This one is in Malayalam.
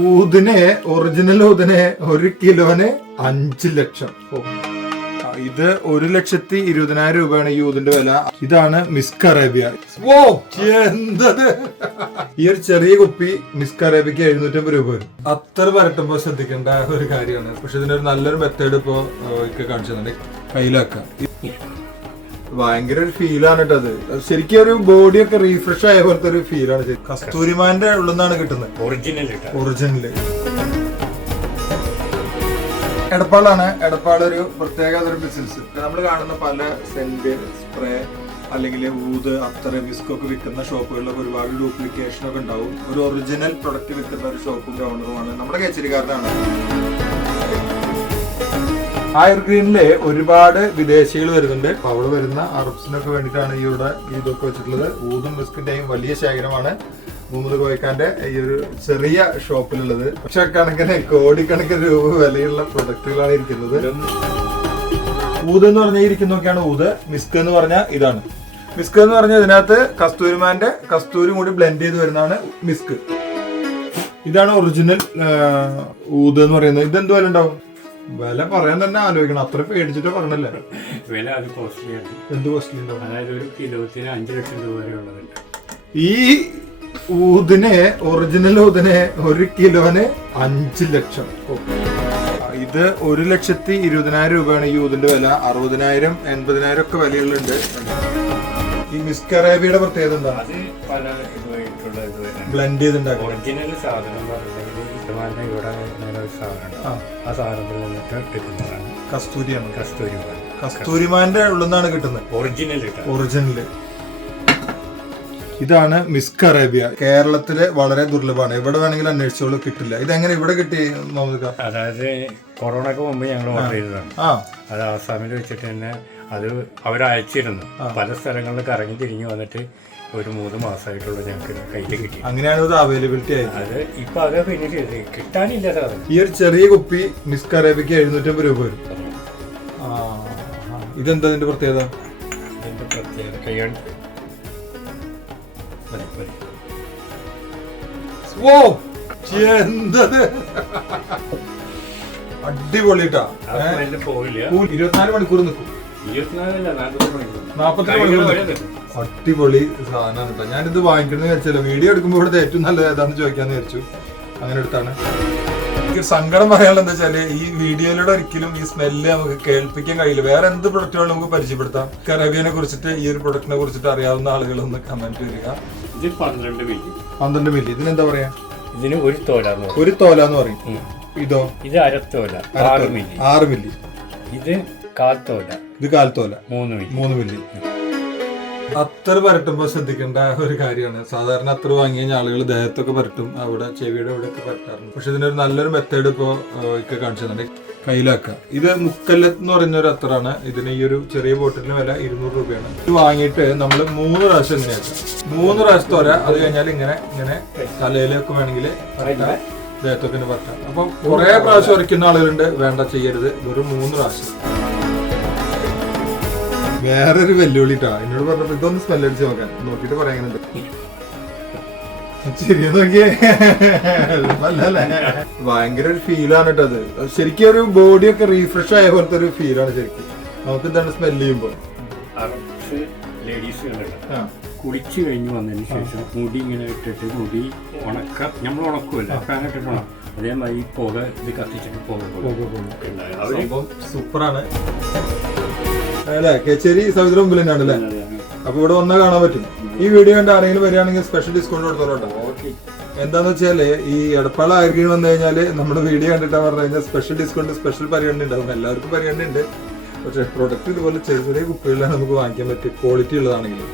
ഊതിന് ഒറിജിനൽ ഊതിന് 1 കിലോന് 5 ലക്ഷം. ഇത് 1,20,000 രൂപയാണ് ഈ ഊതിന്റെ വില. ഇതാണ് മിസ്ക് അറേബ്യ. ഓ എന്തത്! ഈ ഒരു ചെറിയ കുപ്പി മിസ്ക് അറേബ്യക്ക് 750 രൂപ വരും. അത്ര പരട്ടുമ്പോ ശ്രദ്ധിക്കേണ്ട ഒരു കാര്യമാണ്. പക്ഷെ ഇതിനൊരു നല്ലൊരു മെത്തേഡ് ഇപ്പൊ കാണിച്ചു തന്നെ കയ്യിലാക്കാം. ഭയങ്കര ഒരു ഫീലാണ് കേട്ടോ അത്. ശരിക്കും ഒരു ബോഡിയൊക്കെ റീഫ്രഷ് ആയ പോലത്തെ ഒരു ഫീലാണ്. കസ്തൂരിമാന്റെ ഉള്ളിൽ കിട്ടുന്നത് ഒറിജിനല്. എടപ്പാളാണ്. എടപ്പാട് ഒരു പ്രത്യേക ഒരു ബിസിനസ്. നമ്മൾ കാണുന്ന പല സെന്റ് സ്പ്രേ അല്ലെങ്കിൽ ഊത് അത്തർ വിസ്കൊക്കെ വിൽക്കുന്ന ഷോപ്പുകളിലൊക്കെ ഒരുപാട് ഡ്യൂപ്ലിക്കേഷൻ ഒക്കെ ഉണ്ടാവും. ഒരു ഒറിജിനൽ പ്രൊഡക്റ്റ് വിൽക്കുന്ന ഒരു ഷോപ്പും ഗ്രൗണ്ടറുമാണ് നമ്മുടെ കേച്ചരിക്കാരനാണ്. ആയുർ ഗ്രീനില് ഒരുപാട് വിദേശികൾ വരുന്നുണ്ട്. അപ്പൊ അവിടെ വരുന്ന അറബ്സിനൊക്കെ വേണ്ടിയിട്ടാണ് ഇവിടെ ഇതൊക്കെ വെച്ചിട്ടുള്ളത്. ഊതും ബിസ്കിന്റെയും വലിയ ശേഖരമാണ് മുഹമ്മദ് കോയക്കാന്റെ ഈ ഒരു ചെറിയ ഷോപ്പിലുള്ളത്. ലക്ഷക്കണക്കിന് കോടിക്കണക്കിന് രൂപ വിലയുള്ള പ്രൊഡക്റ്റുകളാണ് ഇരിക്കുന്നത്. ഊത് എന്ന് പറഞ്ഞാൽ ഇരിക്കുന്നൊക്കെയാണ് ഊത്. മിസ്ക് എന്ന് പറഞ്ഞാൽ ഇതാണ്. മിസ്ക് എന്ന് പറഞ്ഞാൽ ഇതിനകത്ത് കസ്തൂരിമാന്റെ കസ്തൂരി കൂടി ബ്ലെൻഡ് ചെയ്ത് വരുന്നതാണ് മിസ്ക്. ഇതാണ് ഒറിജിനൽ ഊത് എന്ന് പറയുന്നത്. ഇതെന്ത് വില ഉണ്ടാവും? വില പറയാൻ തന്നെ ആലോചിക്കണം. അത്ര പേടിച്ചിട്ട് പറഞ്ഞല്ലേ വില. അത് കോസ്റ്റ്ലിയാണ്. എന്ത് കോസ്റ്റ്ലി ഉണ്ടാവും? അതായത് ഒരു കിലോത്തിന് 5 ലക്ഷം രൂപ വരെ ഉള്ളതുണ്ട്. ഈ ഊതിന് ഒറിജിനൽ ഊതിന് 1 കിലോന് 5 ലക്ഷം. ഇത് 1,20,000 രൂപയാണ് ഈ ഊതിന്റെ വില. 60,000 80,000 ഒക്കെ വിലയുള്ളുണ്ട്. ഈ മിസ്ക് അറേബ്യയുടെ പ്രത്യേകത എന്താ? അത് പല ഇതുമായിട്ടുള്ള ബ്ലെൻഡ് ചെയ്തുണ്ടാക്കും. ഒറിജിനൽ സാധനം ഇവിടെ സാധനം ആ സാധനത്തിൽ നിന്നിട്ട് എടുക്കുന്നതാണ്. കസ്തൂരിയാണ്. കസ്തൂരിമാൻ. കസ്തൂരിമാന്റെ ഉള്ളിൽ നിന്നാണ് കിട്ടുന്നത് ഒറിജിനൽ. ഇതാണ് മിസ്ക് അറേബ്യ. കേരളത്തില് വളരെ ദുർലഭമാണ്. എവിടെ വേണമെങ്കിലും അന്വേഷിച്ചോളൂ, കിട്ടില്ല. ഇതെങ്ങനെ ഇവിടെ കിട്ടി? അതായത് കൊറോണക്ക് മുമ്പ് ഞങ്ങൾ ഓർഡർ ചെയ്തതാണ്. അത് ആസാമിൽ വെച്ചിട്ട് തന്നെ അത് അവരയച്ചിരുന്നു. പല സ്ഥലങ്ങളിൽ കറങ്ങി തിരിഞ്ഞു വന്നിട്ട് ഒരു 3 മാസമായിട്ടുള്ള ഞങ്ങൾക്ക് കയ്യിൽ കിട്ടി. അങ്ങനെയാണ് ഇത് അവൈലബിലിറ്റി ആയത്. അത് ഇപ്പൊ അത് ഫിനിഷ് ചെയ്ത് കിട്ടാനില്ല സാധനം. ഈ ഒരു ചെറിയ കുപ്പി മിസ്ക് അറേബ്യക്ക് 750 രൂപ വരും. ഇതെന്താ ഇതിന്റെ പ്രത്യേകത? ഇതിന്റെ പ്രത്യേകത കൈകൊണ്ട് അടിപൊളിട്ടാ. പോയില്ല. 24 മണിക്കൂർ നിൽക്കും. 40 മണിക്കൂർ. അടിപൊളി സാധനമാണ് കേട്ടോ. ഞാനിത് വാങ്ങിക്കണമെന്ന് വിചാരിച്ചല്ലോ. വീഡിയോ എടുക്കുമ്പോൾ ഇവിടുത്തെ ഏറ്റവും നല്ലത് ഏതാണെന്ന് ചോദിക്കാന്ന് വിചാരിച്ചു. അങ്ങനെ എടുത്താണ്. എനിക്ക് സങ്കടം പറയാനുള്ള എന്താ വെച്ചാല് ഈ വീഡിയോയിലൂടെ ഒരിക്കലും ഈ സ്മെല്ല് നമുക്ക് കേൾപ്പിക്കാൻ കഴിയില്ല. വേറെ എന്ത് പ്രൊഡക്റ്റുകളും നമുക്ക് പരിചയപ്പെടുത്താം. കറേബിയനെ കുറിച്ചിട്ട് ഈ ഒരു പ്രൊഡക്റ്റിനെ കുറിച്ചിട്ട് അറിയാവുന്ന ആളുകളൊന്ന് കമന്റ് വരിക. ഇത് 12 മില്ലി. 12 മില്ലി. ഇതിനെന്താ പറയാ? ഇതിന് ഒരു തോലാന്ന് പറയും. ഇതോ? ഇത് അരത്തോല 6 മില്ലി. 6 മില്ലി. ഇത് കാൽത്തോല. ഇത് കാൽത്തോല 3 മില്ലി. അത്തർ പരട്ടുമ്പോ ശ്രദ്ധിക്കേണ്ട ഒരു കാര്യമാണ്. സാധാരണ അത്തർ വാങ്ങി കഴിഞ്ഞാൽ ആളുകൾ ദേഹത്തൊക്കെ പരട്ടും, അവിടെ ചെവിയുടെ ഇവിടെ ഒക്കെ പരട്ടാറുണ്ട്. പക്ഷെ ഇതിനൊരു നല്ലൊരു മെത്തേഡ് ഇപ്പോ കാണിച്ചു തന്നെ കയ്യിലാക്കുക. ഇത് മുക്കല്ലത്ത് എന്ന് പറയുന്ന ഒരു അത്തറാണ്. ഇതിന് ഈ ഒരു ചെറിയ ബോട്ടിലിന് വില 200 രൂപയാണ്. ഇത് വാങ്ങിയിട്ട് നമ്മൾ 3 പ്രാവശ്യം ഇങ്ങനെയാക്കാം. 3 പ്രാവശ്യത്തെ ഒര. അത് കഴിഞ്ഞാൽ ഇങ്ങനെ തലയിലൊക്കെ വേണമെങ്കിൽ ദേഹത്തൊക്കെ പരട്ടാം. അപ്പൊ കുറെ പ്രാവശ്യം ഉരയ്ക്കുന്ന ആളുകളുണ്ട്. വേണ്ട, ചെയ്യരുത്. വെറും 3 പ്രാവശ്യം. വേറൊരു വെല്ലുവിളിട്ടാ എന്നോട് പറഞ്ഞപ്പോ ഇതൊന്ന് സ്മെല്ലടിച്ച് നോക്കാൻ നോക്കിട്ട് പറയാനുണ്ട്. ശരിയാ നോക്കിയേ. ഭയങ്കര ഒരു ഫീലാണ് കേട്ടോ അത്. ശരിക്കും ഒരു ബോഡിയൊക്കെ റീഫ്രഷ് ആയ പോലത്തെ ഒരു ഫീലാണ് ശരിക്കും. നമുക്ക് എന്താണ് സ്മെല് ചെയ്യുമ്പോ. കുളിച്ചു കഴിഞ്ഞ് വന്നതിന് ശേഷം മുടി ഇങ്ങനെ ഇട്ടിട്ട് മുടി നമ്മൾ ഉണക്കുമല്ലോ, ഫാൻ ഇട്ടിട്ടാണ്. അതേമാതിരി ഈ പുക ഇത് കത്തിച്ചിട്ട് പുക സൂപ്പറാണ് അല്ലേ? കേച്ചേരി സമുദ്ര മുമ്പിൽ തന്നെയാണ് അല്ലേ? അപ്പൊ ഇവിടെ വന്നാൽ കാണാൻ പറ്റും. ഈ വീഡിയോ കണ്ട് ആരെങ്കിലും വരികയാണെങ്കിൽ സ്പെഷ്യൽ ഡിസ്കൗണ്ട് കൊടുത്തോട്ടോ. എന്താന്ന് വെച്ചാല് ഈ എടപ്പാള ആയിരിക്കും വന്നു കഴിഞ്ഞാല് നമ്മുടെ വീഡിയോ കണ്ടിട്ടാ പറഞ്ഞു കഴിഞ്ഞാൽ സ്പെഷ്യൽ ഡിസ്കൗണ്ട്, സ്പെഷ്യൽ പരിഗണന ഉണ്ടാവും. എല്ലാവർക്കും പരിഗണന ഉണ്ട്. പക്ഷെ പ്രൊഡക്റ്റ് ഇതുപോലെ ചെറിയ ചെറിയ കുപ്പികളിലാണ് നമുക്ക് വാങ്ങിക്കാൻ പറ്റും, ക്വാളിറ്റി ഉള്ളതാണെങ്കിലും.